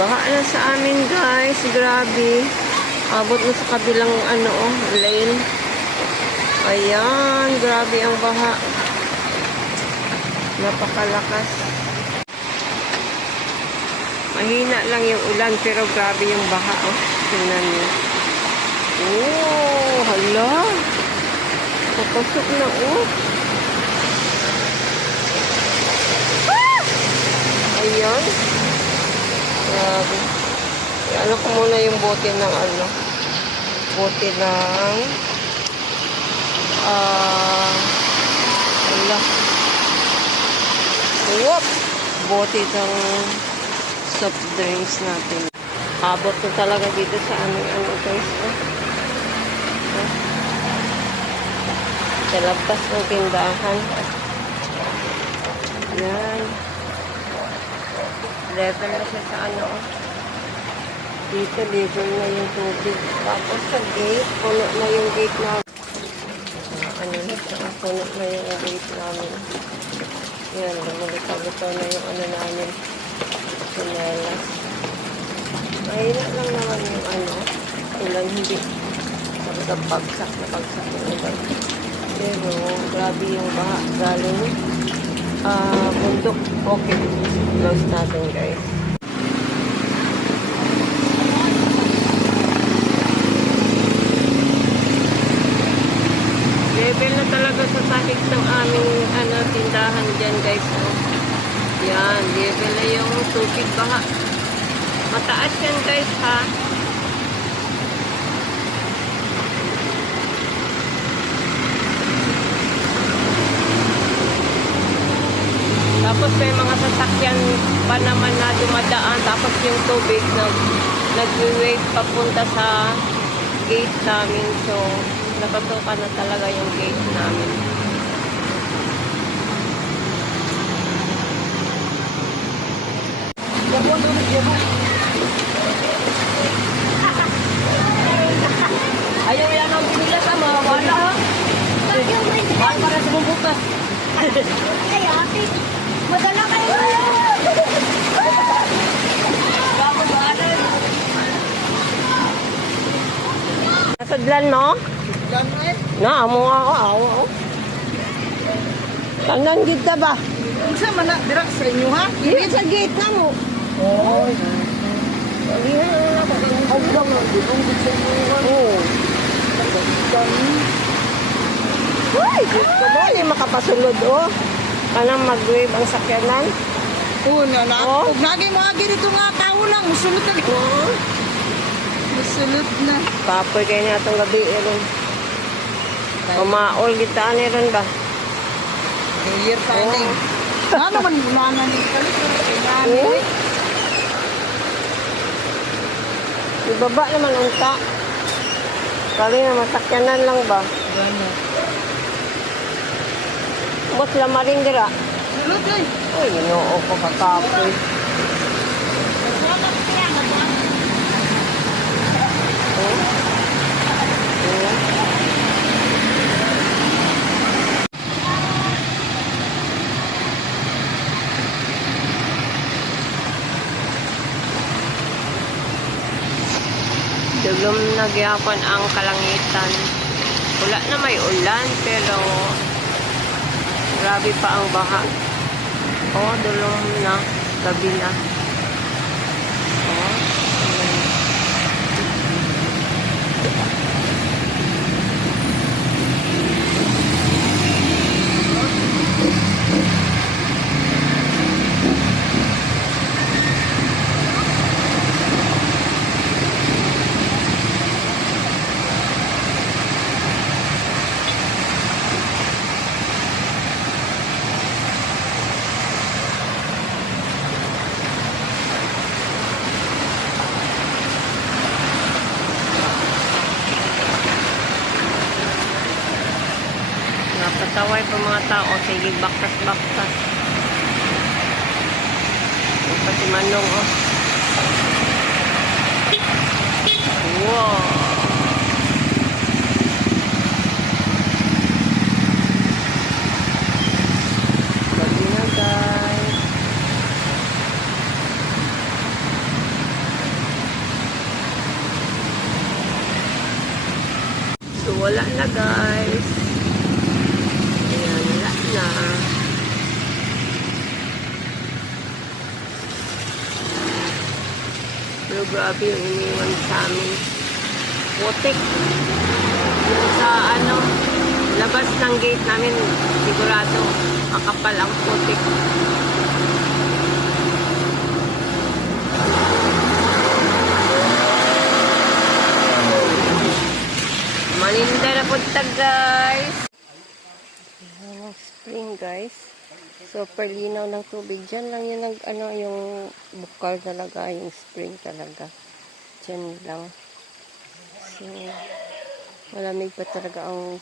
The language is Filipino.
Baha na sa amin guys. Grabe. Abot na sa kabilang lane. Ayan. Grabe ang baha. Napakalakas. Mahina lang yung ulan pero grabe yung baha. Oh. Tingnan niyo. Oh, hala. Papasok na oh. Ah! Ayan. Grabe. Ano ko muna yung bote ng bote ng wala. Whoop! Bote ng soft drinks natin. Abot na talaga dito sa aming guys. Sa labas ng tindahan. Yan. Level na siya sa dito level na yung tubig. Tapos sa gate, puno na yung gate na. Puno na yung gate namin. Yan, lumulito na yung namin. Sinelas. Mahina lang naman yung ulan, hindi. Bagsak na bagsak yung ulan. Pero, grabe yung baha. Galing bundok. Okay. Close natin guys. Level na talaga sa sakit ng aming tindahan dyan guys. Oh. Yan, level na yung tubig baha. Mataas yan guys ha. Tapos may mga sasakyan pa naman na dumadaan. Tapos yung tubig nag-wave papunta sa gate namin. So, napasukan na talaga yung gate namin. Ayaw yan ang pinilas ha, mga wala ha. Bakit para sa bumbukas? Ay, ate. Madala kayo. Nasadlan mo? Na, amo ako. Awo. Tanan kita ba? Isa man na, dira sa inyo ha? Hindi sa gate na mo. Oo. Hindi na ako. Huwag lang lang, dito sa inyo ha? Oo. Uy! Hindi makapasulod oh. Kanang mag-wave ang sakyanan. Oo na na. Oh. Huwag nagay mo agi dito nga tao lang. Musulot na. Oo. Musulot na. Kapoy kayo na itong gabi ron. Umaol kita ni ron ba? Year finding. Na naman muna ni kalit. Oo. Ibaba naman unta. Kali na masakyanan lang ba? Gano'n. Bot lamarin dira. Sulot eh. Uy, ginoo ko kakapoy. Dulom na gyapon ang kalangitan. Wala na may ulan pero grabe pa ang baha. Oh, dulom na gabi na. Oh. Napataway pa mga tao. Sige, baktas-baktas. Yung pati manong, oh. Wow! Gabi na, guys. wala na guys. Ayan, wala na. Pero grabe yung iniwan sa amin. Putik. Yung sa labas ng gate namin, sigurado, makapal ang putik. Malinda na punta guys. Ayan ang spring guys. Super linaw ng tubig. Diyan lang yun yung bukal talaga, yung spring talaga. Diyan lang. So, malamig pa talaga ang